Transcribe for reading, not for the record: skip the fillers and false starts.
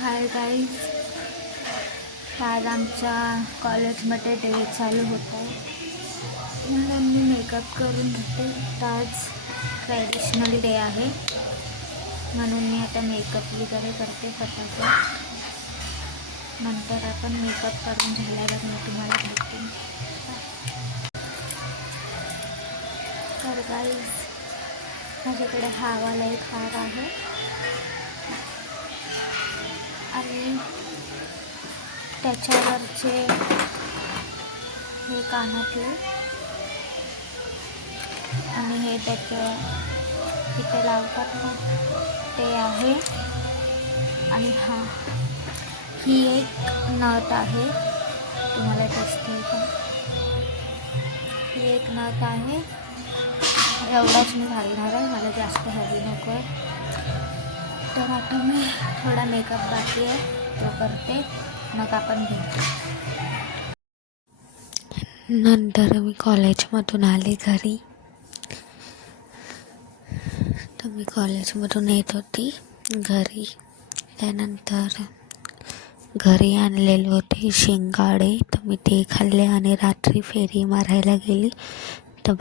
Hi guys, आज आमच्या कॉलेजमध्ये डे चालू होत आहे म्हणून मी मेकअप करून घेते. आज ट्रॅडिशनल डे आहे म्हणून मी आता मेकअप वगैरे करते फटाफट. नंतर आपण मेकअप करून झाल्यावर मी तुम्हाला भेटेन. तर गाईज, माझ्याकडे हा वाला एक हार आहे आणि त्याच्यावरचे हे कानातले आणि हे त्याच्या तिथे लावतात ना ते आहे. आणि ही एक नथ आहे, तुम्हाला दिसते का? ही एक नथ आहे. एवढाच मी घालणार आहे, मला जास्त हवी नको आहे. तर आता मी थोडा मेकअप बाकी आहे तो करते, मग आपण भेटू. नंतर मी कॉलेजमधून आले घरी. तर मी कॉलेजमधून येत होती घरी. त्यानंतर घरी आणलेले होते शिंगाडे, तर मी ते खाल्ले आणि रात्री फेरी मारायला गेली. तर